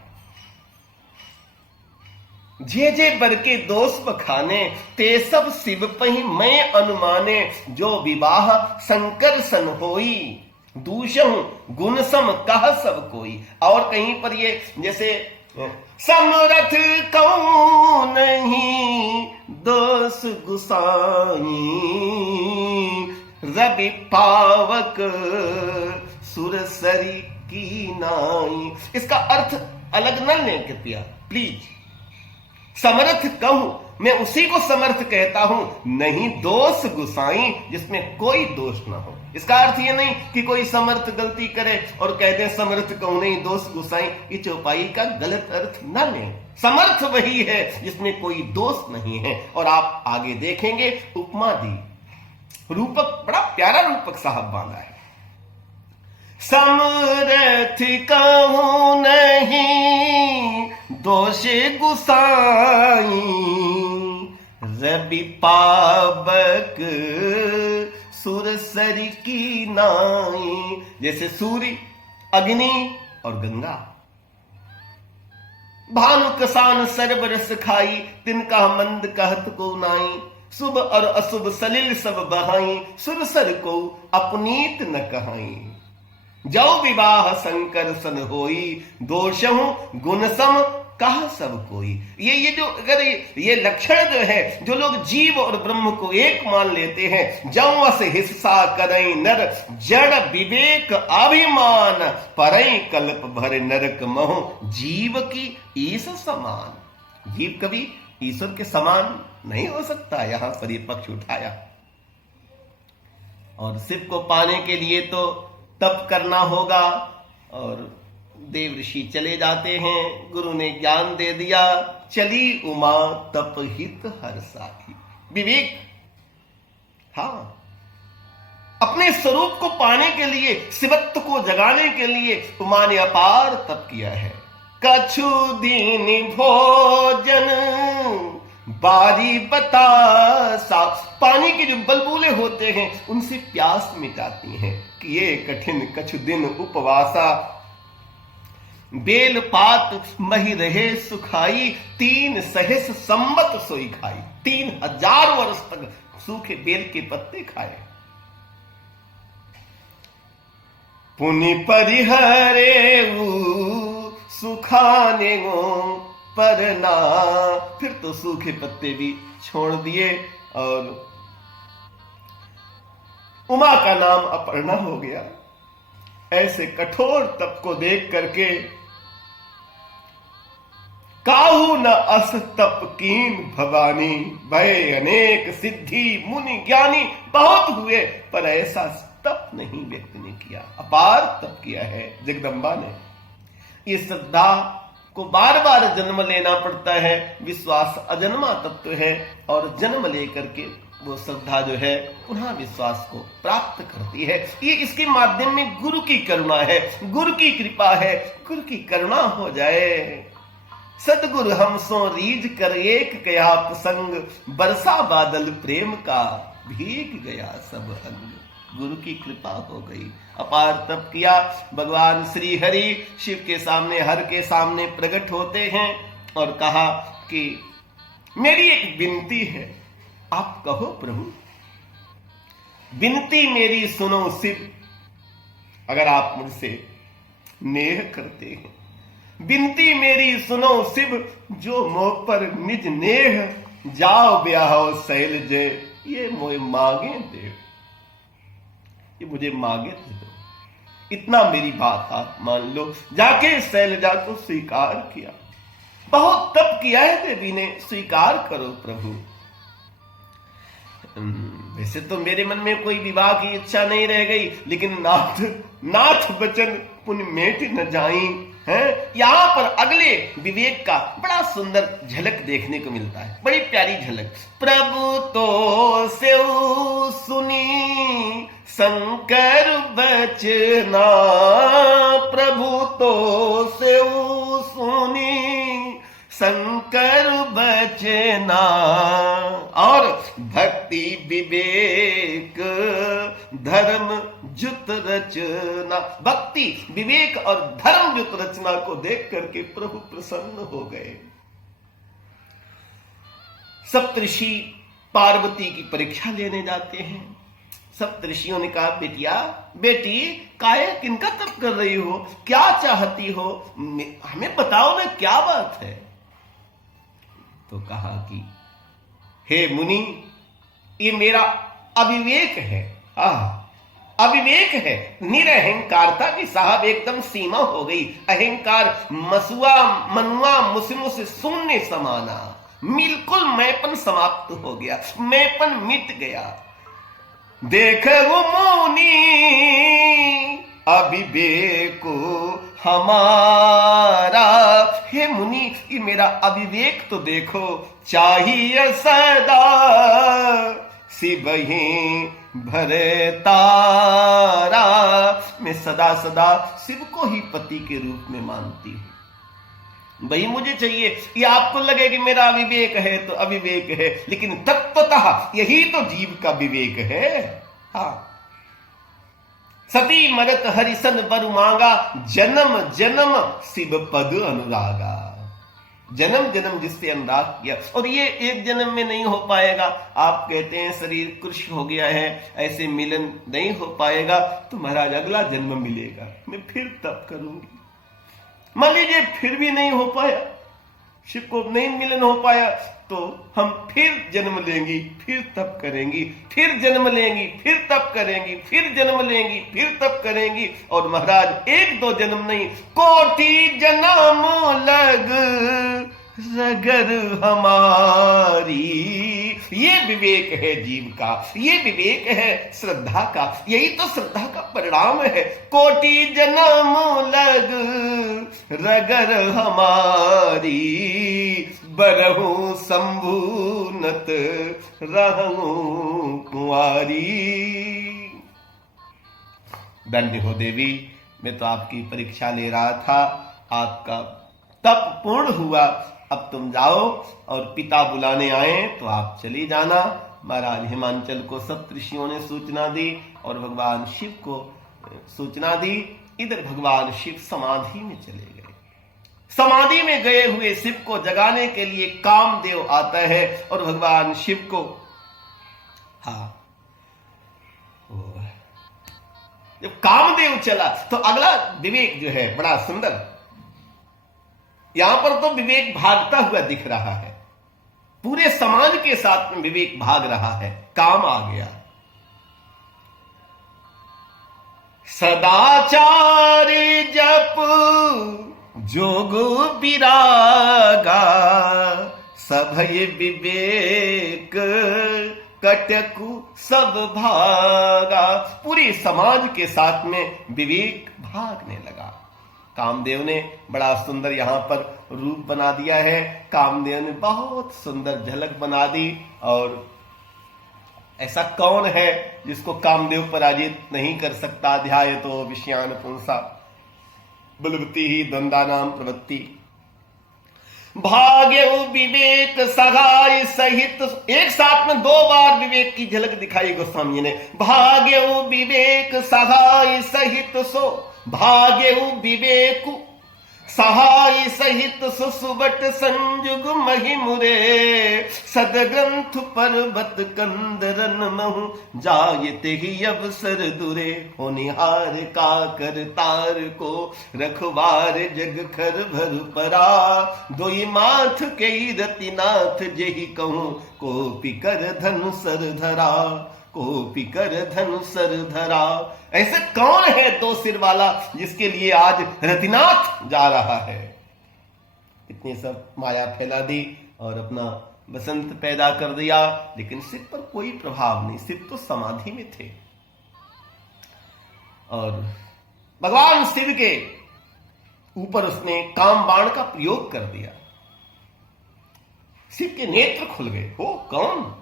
जे बर के दोष बखाने, ते सब शिव पही मैं अनुमाने। जो विवाह शंकर सन होई, दूषहु गुण सम कह सब कोई। और कहीं पर ये जैसे समरथ कौन नहीं दोष गुसाई, रवि पावक सुरसरी की नाई। इसका अर्थ अलग न लें कृपया प्लीज। समर्थ कहूं, मैं उसी को समर्थ कहता हूं, नहीं दोष गुसाई, जिसमें कोई दोष ना हो। इसका अर्थ ये नहीं कि कोई समर्थ गलती करे और कहते हैं समर्थ कहूं नहीं दोष गुसाई। ये चौपाई का गलत अर्थ ना लें। समर्थ वही है जिसमें कोई दोष नहीं है। और आप आगे देखेंगे उपमा दी, रूपक बड़ा प्यारा रूपक साहब बांधा है। समर्थ कहूं नहीं दोष गुसाई, रवि पावक सुरसरी की नाई। जैसे सूर्य, अग्नि और गंगा। भानु कसान सर्व रस खाई, तिनका मंद कहत को नाई। शुभ और अशुभ सलिल सब बहाई, सुरसर को अपनीत न कहाई। जो विवाह शंकर सन होई, दोषहु गुण सम कहा सब कोई। ये जो अगर ये लक्षण जो है, जो लोग जीव और ब्रह्म को एक मान लेते हैं, जौस हिस्सा करई नर जड़ विवेक अभिमान, परई कल्प भर नरक महु जीव की ईश समान। जीव कभी ईश्वर के समान नहीं हो सकता। यहां पर ये पक्ष उठाया। और शिव को पाने के लिए तो तप करना होगा और देव ऋषि चले जाते हैं। गुरु ने ज्ञान दे दिया, चली उमा तप हित हर साथी। विवेक, हाँ, अपने स्वरूप को पाने के लिए, शिवत्व को जगाने के लिए उमा ने अपार तप किया है। कछु दीन भोजन बारी बतासा, पानी के जो बलबूले होते हैं उनसे प्यास मिटाती हैं। किए कठिन कछु दिन उपवासा, बेल पात मही रहे सुखाई, 3 सहस संवत सोई खाई। 3000 वर्ष तक सूखे बेल के पत्ते खाए। पुनि परिहरे सुखाने पर ना, फिर तो सूखे पत्ते भी छोड़ दिए और उमा का नाम अपर्णा हो गया। ऐसे कठोर तप को देख करके काहू न अस तप कीन भवानी, भय अनेक सिद्धि मुनि ज्ञानी बहुत हुए पर ऐसा तप नहीं व्यक्ति ने किया। अपार तप किया है जगदम्बा ने। ये श्रद्धा को बार बार जन्म लेना पड़ता है। विश्वास अजन्मा तत्व है और जन्म लेकर के वो श्रद्धा जो है पुनः विश्वास को प्राप्त करती है। ये इसके माध्यम में गुरु की करुणा है, गुरु की कृपा है। गुरु की करुणा हो जाए, सतगुरु हम सो रीझ कर एक कया प्रसंग, बरसा बादल प्रेम का भीग गया सब अंग। गुरु की कृपा हो गई, अपार तप किया। भगवान श्री हरि शिव के सामने, हर के सामने प्रकट होते हैं और कहा कि मेरी एक विनती है, आप कहो प्रभु। विनती मेरी सुनो शिव, अगर आप मुझसे नेह करते हैं। विनती मेरी सुनो शिव, जो मोह पर निज नेह, जाओ ब्याहो शैलज, ये मोह मांगे देव, ये मुझे मांगे दे दो। इतना मेरी बात आप मान लो। जाके शैलजा को स्वीकार किया। बहुत तप किया है देवी ने, स्वीकार करो प्रभु। वैसे तो मेरे मन में कोई विवाह की इच्छा नहीं रह गई, लेकिन नाथ वचन पुण्य मेट न जाई है। यहां पर अगले विवेक का बड़ा सुंदर झलक देखने को मिलता है, बड़ी प्यारी झलक। प्रभु तो सेव सुनी शंकर बचना, प्रभु तो सेव सुनी शंकर बचना, और भक्ति विवेक धर्म जुत रचना। भक्ति विवेक और धर्म जुत रचना को देख करके प्रभु प्रसन्न हो गए। सप्तऋषि पार्वती की परीक्षा लेने जाते हैं। सप्तऋषियों ने कहा, बेटिया बेटी काहे किनका तप कर रही हो, क्या चाहती हो, हमें बताओ ना क्या बात है। तो कहा कि हे मुनि, ये मेरा अविवेक है। अविवेक है, निरअहंकारता की साहब एकदम सीमा हो गई। अहंकार मसुआ मनुआ मुसमुस शून्य समाना, बिल्कुल मैंपन समाप्त हो गया, मैंपन मिट गया। देखो मुनि अविवेक हमारा, हे मुनि ये मेरा अविवेक तो देखो, चाहिए सदा शिव ही भरे तारा। मैं सदा सदा शिव को ही पति के रूप में मानती हूं। वही मुझे चाहिए। ये आपको लगे कि मेरा अविवेक है तो अविवेक है, लेकिन तत्वतः यही तो जीव का विवेक है। हाँ, सती मरत हरिसन वर मांगा, जन्म जन्म शिव पद अनुरागा। जन्म जन्म जिससे अनुराग किया, और ये एक जन्म में नहीं हो पाएगा। आप कहते हैं शरीर कृश हो गया है, ऐसे मिलन नहीं हो पाएगा, तो महाराज अगला जन्म मिलेगा, मैं फिर तप करूंगी। मान लीजिए फिर भी नहीं हो पाया, शिव को नहीं मिलन हो पाया, तो हम फिर जन्म लेंगी, फिर तप करेंगी, फिर जन्म लेंगी, फिर तप करेंगी, फिर जन्म लेंगी, फिर तप करेंगी। और महाराज 1-2 जन्म नहीं, कोटि जन्म लग रगर हमारी, ये विवेक है जीव का, ये विवेक है श्रद्धा का। यही तो श्रद्धा का परिणाम है। कोटि जन्म लग रगर हमारी, बरहु शंभुनत रहूं कुंवारी। धन्य हो देवी, मैं तो आपकी परीक्षा ले रहा था, आपका तप पूर्ण हुआ, अब तुम जाओ। और पिता बुलाने आए तो आप चली जाना। महाराज हिमांचल को सप्तऋषियों ने सूचना दी और भगवान शिव को सूचना दी। इधर भगवान शिव समाधि में चले गए। समाधि में गए हुए शिव को जगाने के लिए कामदेव आता है और भगवान शिव को जब कामदेव चला तो अगला विवेक जो है बड़ा सुंदर, यहां पर तो विवेक भागता हुआ दिख रहा है, पूरे समाज के साथ में विवेक भाग रहा है। काम आ गया। सदाचार जप जोग विरागा, सभय विवेक कटकु सब भागा। पूरे समाज के साथ में विवेक भागने लगा। कामदेव ने बड़ा सुंदर यहां पर रूप बना दिया है। कामदेव ने बहुत सुंदर झलक बना दी। और ऐसा कौन है जिसको कामदेव पराजित नहीं कर सकता। ध्याय तो विषयान पुंसा बलवती ही द्वंद्वानाम प्रवृत्ति। भाग्य विवेक सहाय सहित, एक साथ में 2 बार विवेक की झलक दिखाई गोस्वामी ने। भाग्य विवेक सहाय सहित सो, भाग्य विवेक सहाय सहित सुसुबट संजुग महिमुरे। सदग्रंथ पर्वत कंदरन महु, जायते ही अवसर दुरे। होनिहार का करतार को, रखवार जग खर भर परा। दोई माथ के रतिनाथ जेहि कहूं, को पिकर धनु सर धरा, को पिकर धनु सर धरा। ऐसे कौन है 2 सिर वाला जिसके लिए आज रतिनाथ जा रहा है। इतनी सब माया फैला दी और अपना बसंत पैदा कर दिया, लेकिन शिव पर कोई प्रभाव नहीं। शिव तो समाधि में थे और भगवान शिव के ऊपर उसने काम बाण का प्रयोग कर दिया। शिव के नेत्र खुल गए। हो कौन?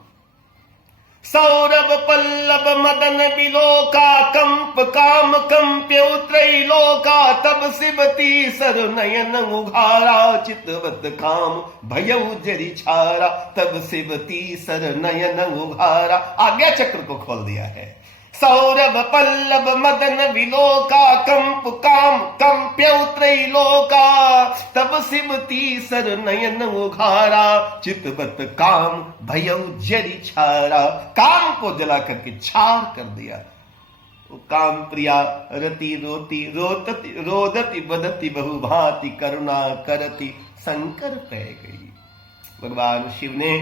सौरभ पल्लव मदन बिलोका, कंप काम कंप्य त्रैलोका। तब शिवती सर नयन उघारा, चितवत काम भयउ जरि छारा। तब शिवती सर नयन उघारा। आज्ञा चक्र को खोल दिया है। सौरभ पल्लव मदन विलोका, कंप काम कंप्य त्रैलोका। तब शिवती सर नयन उघारा, चितवत काम भयउ जरि छारा। काम को जला करके छार कर दिया। वो काम प्रिया रति रोती रोतति रोदति बदति बहुभांति, करुणा करती शंकर पै गई। भगवान शिव ने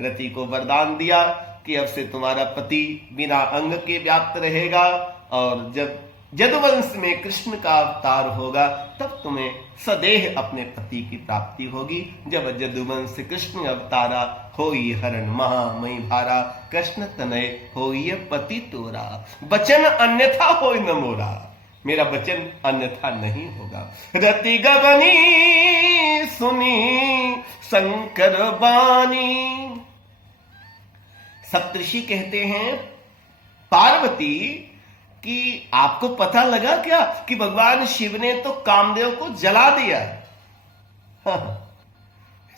रति को वरदान दिया कि अब से तुम्हारा पति बिना अंग के व्याप्त रहेगा, और जब यदुवंश में कृष्ण का अवतार होगा तब तुम्हें सदेह अपने पति की प्राप्ति होगी। जब यदुवंश कृष्ण अवतारा, होई हरण महामयी भारा। कृष्ण तनय होई पति तोरा, वचन अन्यथा होई न मोरा। मेरा वचन अन्यथा नहीं होगा। रति गगनी सुनी शंकर बानी। सप्तऋषि कहते हैं पार्वती कि आपको पता लगा क्या कि भगवान शिव ने तो कामदेव को जला दिया।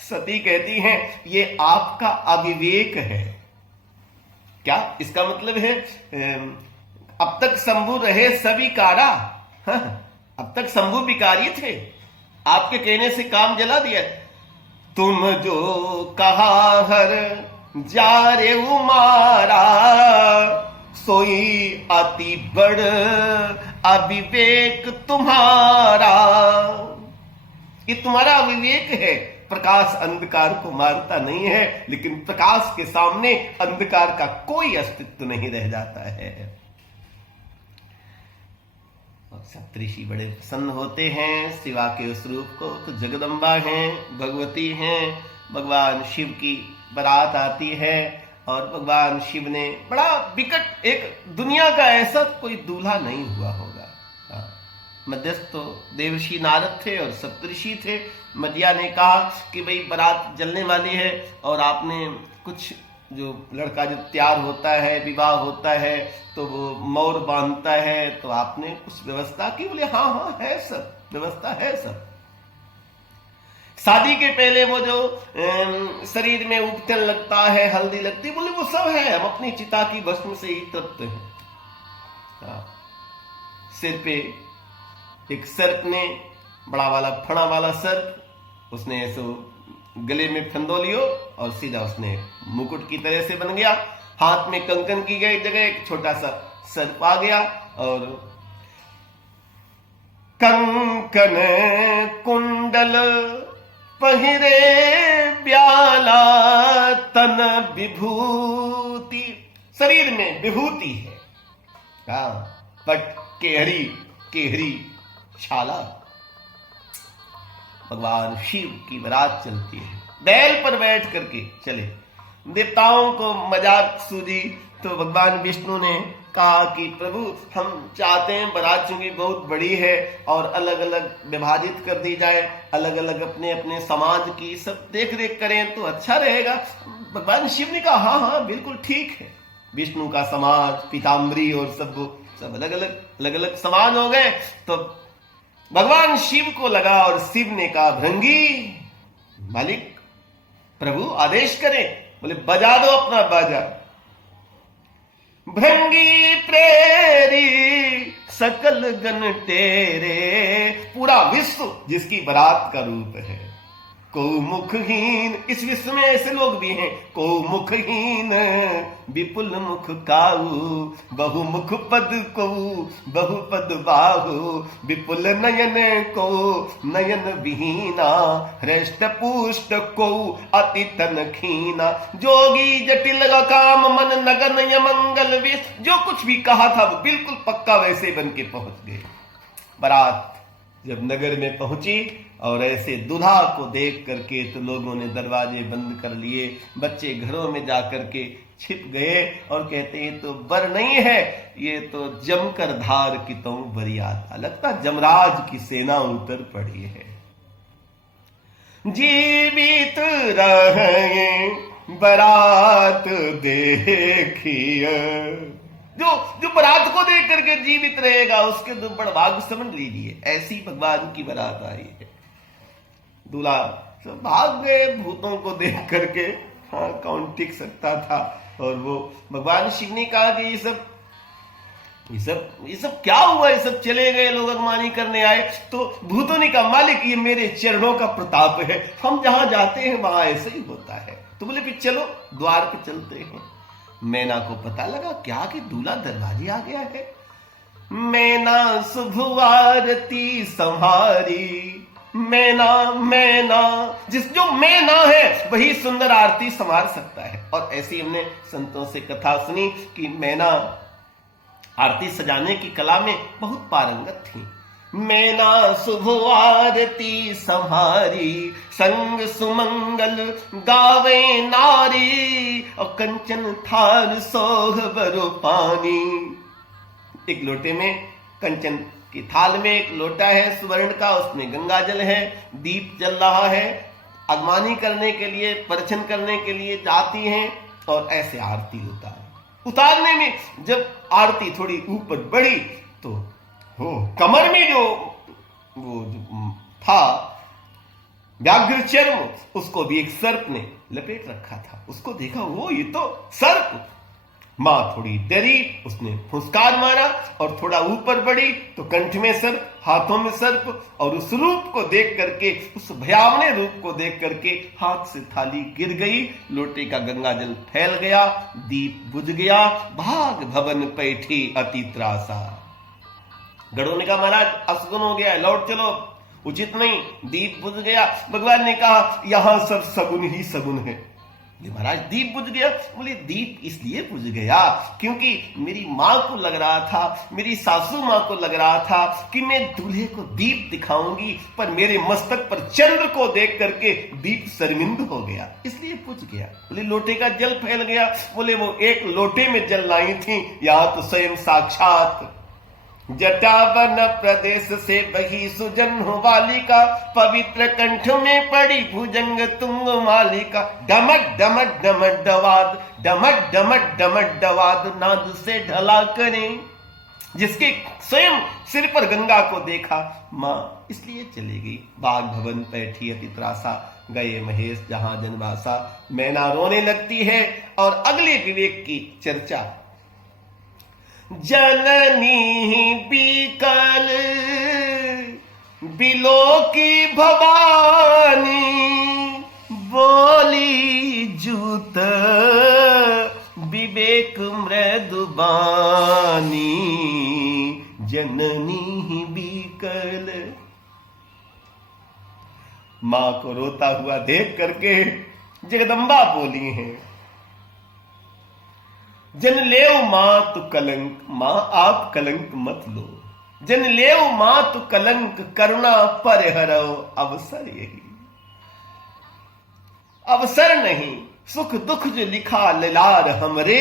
सती कहती हैं ये आपका अविवेक है। क्या इसका मतलब है अब तक शंभु रहे सभी कारा। अब तक शंभु विकारी थे, आपके कहने से काम जला दिया। तुम जो कहा हर जारे उमारा, सोई अति बड़ अविवेक तुम्हारा। ये तुम्हारा अविवेक है। प्रकाश अंधकार को मारता नहीं है, लेकिन प्रकाश के सामने अंधकार का कोई अस्तित्व नहीं रह जाता है। और सप्तऋषि बड़े प्रसन्न होते हैं शिवा के उस रूप को। तो जगदम्बा हैं, भगवती हैं, भगवान शिव की बारात आती है और भगवान शिव ने बड़ा विकट, एक दुनिया का ऐसा कोई दूल्हा नहीं हुआ होगा। मध्यस्थ तो देवर्षि नारद थे और सप्तऋषि थे। मदिया ने कहा कि भाई बारात जलने वाली है और आपने कुछ, जो लड़का जो तैयार होता है, विवाह होता है तो वो मोर बांधता है, तो आपने कुछ व्यवस्था की? बोले हाँ हाँ है, सब व्यवस्था है सब। शादी के पहले वो जो शरीर में उपटन लगता है, हल्दी लगती, बोले वो सब है, हम अपनी चिता की भस्म से ही तृप्त हैं। सिर पे एक सर्प ने, बड़ा वाला फणा वाला सर्प, उसने ऐसो गले में फंदो लियो और सीधा उसने मुकुट की तरह से बन गया। हाथ में कंकन की गई जगह एक छोटा सा सर्प आ गया और कंकन कुंडल पहिरे ब्याला तन विभूति, शरीर में विभूति है। पट केहरी केहरी छाला। भगवान शिव की बारात चलती है, बैल पर बैठ करके चले। देवताओं को मजाक सूझी तो भगवान विष्णु ने कहा कि प्रभु हम चाहते हैं बारात चूंकि बहुत बड़ी है और अलग अलग विभाजित कर दी जाए, अलग अलग अपने अपने समाज की सब देख रेख करें तो अच्छा रहेगा। भगवान शिव ने कहा हाँ हाँ बिल्कुल ठीक है। विष्णु का समाज, पीताम्बरी और सब अलग अलग समाज हो गए। तो भगवान शिव को लगा और शिव ने कहा भृंगी, मालिक प्रभु आदेश करें। बोले बजा दो अपना बाजा। भृंगी प्रेरी सकल गण तेरे, पूरा विश्व जिसकी बारात का रूप है। को मुखहीन, इस विश्व में ऐसे लोग भी हैं, को मुखहीन विपुल मुख काऊ, बहुमुख पद को बहुपद बाहु, विपुल नयन को नयन विहीना, हृष्ट पुष्ट को अति तन खीना, जोगी जटिल काम मन नगन यमंगल वेश। जो कुछ भी कहा था वो बिल्कुल पक्का वैसे बन के पहुंच गए। बारात जब नगर में पहुंची और ऐसे दूल्हा को देख करके तो लोगों ने दरवाजे बंद कर लिए, बच्चे घरों में जाकर के छिप गए और कहते हैं तो बर नहीं है, ये तो जमकर धार की तो बरियात, लगता जमराज की सेना उतर पड़ी है। जीवित रहे बारात देखिए, जो बारात को देख करके जीवित रहेगा उसके तो बड़ भाग समझ लीजिए। ऐसी भगवान की बारात आई है। दूल्हा सब भाग गए भूतों को देख करके। हाँ कौन टिक सकता था। और वो भगवान शिव ने कहा कि ये सब क्या हुआ, ये सब चले गए, लोग अगमानी करने आए। तो भूतों ने कहा मालिक ये मेरे चरणों का प्रताप है, हम जहां जाते हैं वहां ऐसे ही होता है। तो बोले फिर चलो द्वार पे चलते हैं। मैना को पता लगा क्या कि दूल्हा दरवाजे आ गया है। मैना शुभ आरती संहारी, मैना मैना, जो मैना है वही सुंदर आरती संवार सकता है। और ऐसी हमने संतों से कथा सुनी कि मैना आरती सजाने की कला में बहुत पारंगत थी। मैना शुभ आरती संहारी, संग सुमंगल गावे नारी, और कंचन थाल सोह बरो पानी। एक लोटे में, कंचन की थाल में एक लोटा है सुवर्ण का, उसमें गंगा जल है, दीप जल रहा है। अगमानी करने के लिए, परछन करने के लिए जाती हैं और ऐसे आरती उतारने में जब आरती थोड़ी ऊपर बढ़ी तो हो कमर में जो था व्याघ्र चर्म, उसको भी एक सर्प ने लपेट रखा था। उसको देखा वो ये तो सर्प। मां थोड़ी डरी, उसने फुसकार मारा और थोड़ा ऊपर बढ़ी तो कंठ में सर्प, हाथों में सर्प। और उस रूप को देख करके, उस भयावने रूप को देख करके हाथ से थाली गिर गई, लोटे का गंगा जल फैल गया, दीप बुझ गया। भाग भवन पैठी अति त्रासा। गढ़ों ने कहा महाराज असगुन हो गया, लौट चलो, उचित नहीं। दीप बुझ गया। भगवान ने कहा यहां सब सगुन ही सगुन है। बोले महाराज दीप बुझ गया? बोले दीप इसलिए बुझ गया क्योंकि मेरी माँ को लग रहा था, मेरी सासू माँ को लग रहा था कि मैं दूल्हे को दीप दिखाऊंगी, पर मेरे मस्तक पर चंद्र को देख करके दीप शर्मिंद हो गया, इसलिए बुझ गया। बोले लोटे का जल फैल गया? बोले वो एक लोटे में जल लाई थी, यहां तो स्वयं साक्षात जटावन प्रदेश से बही सुजन वालिका, पवित्र कंठ में पड़ी भुजंग तुंग मालिका। डमक डमक डमक डवाद, डमक डमक डमक डवाद, नाद से ढला करें। जिसके स्वयं सिर पर गंगा को देखा, मां इसलिए चली गई। बाग भवन बैठी अति त्रासा, गए महेश जहां जनवासा। मैना रोने लगती है और अगले विवेक की चर्चा। जननी बिकल बिलो की भवानी, बोली जूत विवेक मृदुबानी। जननी बिकल, मां को रोता हुआ देख करके जगदम्बा बोली हैं, जन लेव मां तु कलंक, मां आप कलंक मत लो। जन लेव मां तु कलंक, करुणा परिहरो अवसर यही। अवसर नहीं, सुख दुख जो लिखा ललार हमरे,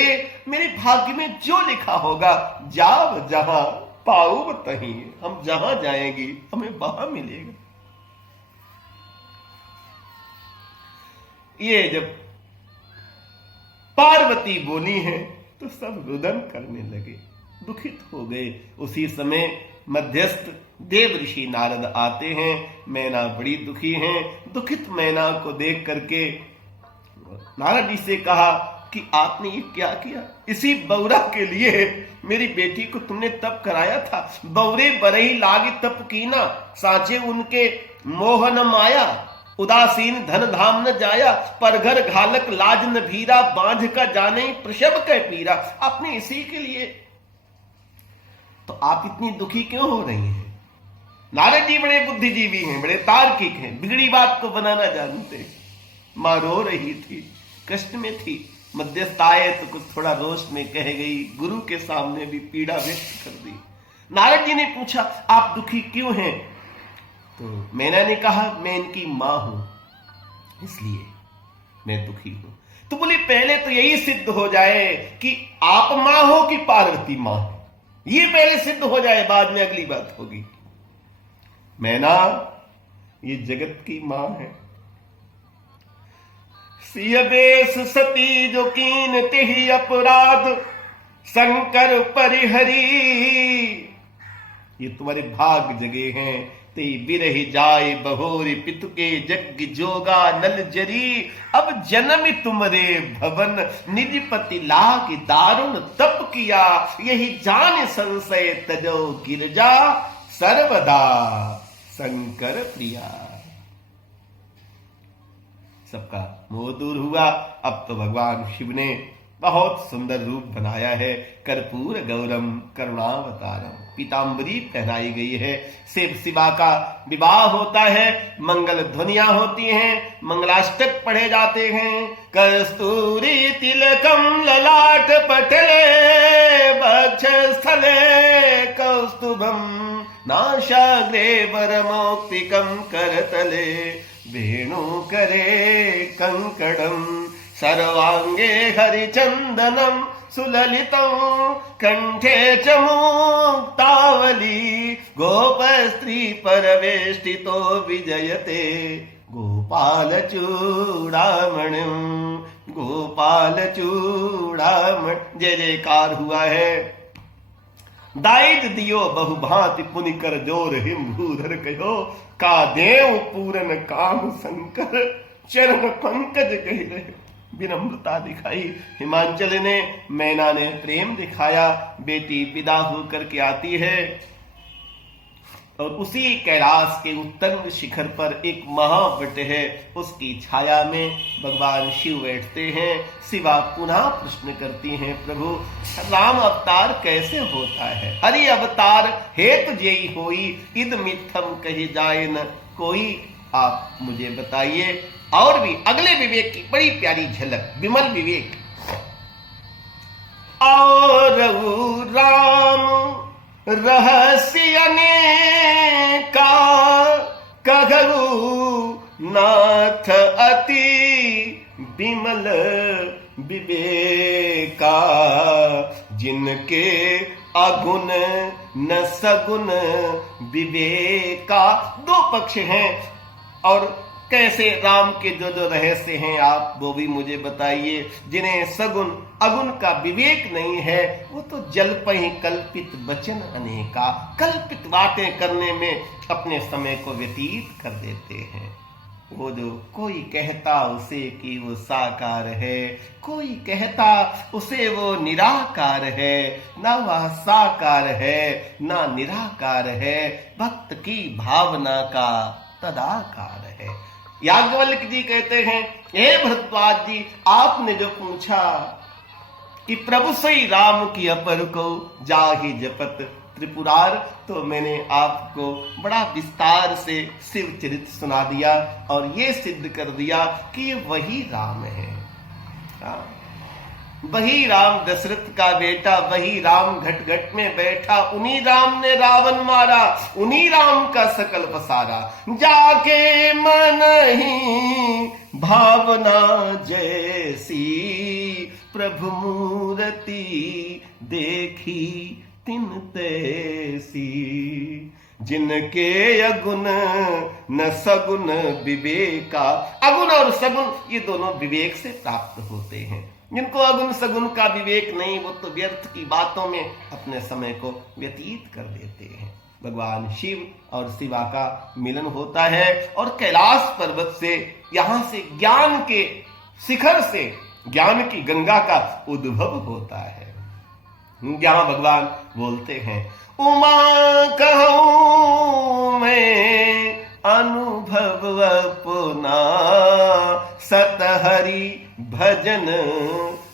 मेरे भाग्य में जो लिखा होगा, जाव जहां पाऊ तहीं। हम जहां जाएंगे हमें वहां मिलेगा। ये जब पार्वती बोली है तो सब रुदन करने लगे, दुखित हो गए। उसी समय मध्यस्थ देव ऋषि नारद आते हैं। मैना बड़ी दुखी हैं। दुखित मैना को देख करके नारद जी से कहा कि आपने ये क्या किया? इसी बौरा के लिए मेरी बेटी को तुमने तप कराया था। बौरे बरही लागे तप कीना, साचे उनके मोहन माया। उदासीन धन धाम न जाया, पर घर घालक लाज न भीरा। बांध का जाने प्रसव कै पीरा। आपने इसी के लिए, तो आप इतनी दुखी क्यों हो रही हैं? नारद जी बड़े बुद्धिजीवी हैं, बड़े तार्किक हैं, बिगड़ी बात को बनाना जानते। मां रो रही थी, कष्ट में थी। मध्यस्थ आए तो कुछ थोड़ा रोष में कह गई, गुरु के सामने भी पीड़ा व्यक्त कर दी। नारद जी ने पूछा आप दुखी क्यों हैं? तो मैना ने कहा मैं इनकी मां हूं, इसलिए मैं दुखी हूं। तो बोले पहले तो यही सिद्ध हो जाए कि आप मां हो कि पार्वती मां है, ये पहले सिद्ध हो जाए, बाद में अगली बात होगी। मैना ये जगत की मां है। सियबेस सती जो कीन तिहि अपराध, शंकर परिहरी। ये तुम्हारे भाग जगे हैं। ते बिरहि जाए बहोरी, पितु के जग जोगा नल जरी। अब जन्म तुमरे भवन, निज पति लाग दारुण तप किया। यही जान संशय तजो गिरजा, सर्वदा शंकर प्रिया। सबका मोह दूर हुआ। अब तो भगवान शिव ने बहुत सुंदर रूप बनाया है। कर्पूर गौरम करुणावतारम, पीतांबरी पहनाई गई है। शिव शिवा का विवाह होता है, मंगल ध्वनियां होती हैं, मंगलाष्टक पढ़े जाते हैं। कस्तूरी तिलकम ललाट पटले, वक्ष स्थले कौस्तुभम, नाशाग्रे वरमौक्तिकम करतले, वेणु करे कंकड़म, सर्वांगे हरिचंदनम, सुललितं कंठे च मुक्तावली। गोप स्त्री परवेष्टितो विजयते, गोपाल चूड़ामणिम, गोपाल चूड़ामण। जय जयकार हुआ है। दाइद दियो बहुभांति पुनि कर जोर, हिम भूधर कहो का देव पूरन काम शंकर, चरण पंकज कह रहे। विनम्रता दिखाई हिमांचल ने, मैना ने प्रेम दिखाया। बेटी विदा होकर के आती है और उसी कैलाश के उत्तंग शिखर पर एक महावट है, उसकी छाया में भगवान शिव बैठते हैं। शिवा पुनः प्रश्न करती हैं, प्रभु राम अवतार कैसे होता है? हरि अवतार हेतु जेई होई, इद मिथम कही जाए न कोई। आप मुझे बताइए और भी अगले विवेक की बड़ी प्यारी झलक, विमल विवेक। और राम रहस्य अनेका कहु नाथ अति विमल विवेका, जिनके अगुण न सगुण विवेका। दो पक्ष हैं, और कैसे राम के जो जो रहस्य हैं आप वो भी मुझे बताइए। जिन्हें सगुण अगुण का विवेक नहीं है वो तो जल्पहि कल्पित वचन अनेका, कल्पित बातें करने में अपने समय को व्यतीत कर देते हैं। वो जो कोई कहता उसे कि वो साकार है, कोई कहता उसे वो निराकार है, ना वह साकार है ना निराकार है, भक्त की भावना का तदाकार है। याज्ञवल्क्य जी कहते हैं, हे भरद्वाज जी, आपने जो पूछा कि प्रभु सई राम की अपर को जाहि जपत त्रिपुरार, तो मैंने आपको बड़ा विस्तार से शिव चरित सुना दिया और ये सिद्ध कर दिया कि ये वही राम है। वही राम दशरथ का बेटा, वही राम घट घट में बैठा, उन्हीं राम ने रावण मारा, उन्हीं राम का सकल पसारा। जाके मन ही भावना जैसी, प्रभु मूर्ति देखी तिन तैसी, जिनके अगुण न सगुण विवेका। अगुण और सगुण ये दोनों विवेक से प्राप्त होते हैं। जिनको अगुण सगुण का विवेक नहीं, वो तो व्यर्थ की बातों में अपने समय को व्यतीत कर देते हैं। भगवान शिव और शिवा का मिलन होता है और कैलाश पर्वत से, यहां से ज्ञान के शिखर से ज्ञान की गंगा का उद्भव होता है। जहां भगवान बोलते हैं, उमा कहूं मैं अनुभव अपना, सतहरि भजन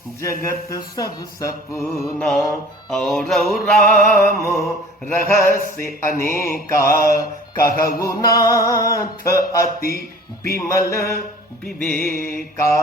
जगत सब सपना। और राम रहस्य अनेका, कहु नाथ अति विमल विवेका।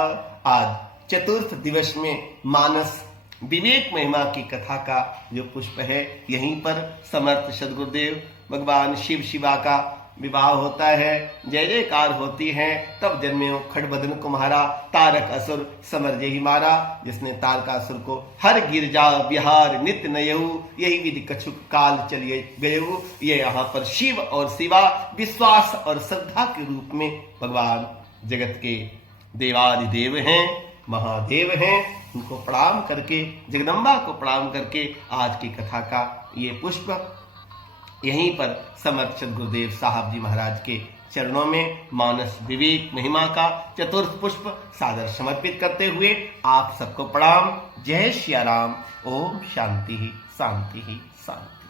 आज चतुर्थ दिवस में मानस विवेक महिमा की कथा का जो पुष्प है, यहीं पर समर्थ सद्गुरुदेव भगवान शिव शिवा का विवाह होता है, जय जयकार होती है। तब जन्मेऊ खड़बदन को मारा, तारक असुर समर जेहि मारा। जिसने तारकासुर को हर गिरजा बिहार नित्य नयऊ, यही विधि कछुक काल चलिए गयऊ। ये यहाँ पर शिव और शिवा विश्वास और श्रद्धा के रूप में भगवान जगत के देवादिदेव हैं, महादेव हैं। उनको प्रणाम करके, जगदम्बा को प्रणाम करके आज की कथा का ये पुष्प यहीं पर समर्थ सद्गुरुदेव साहब जी महाराज के चरणों में मानस विवेक महिमा का चतुर्थ पुष्प सादर समर्पित करते हुए आप सबको प्रणाम। जय श्री राम। ओम शांति ही शांति ही शांति।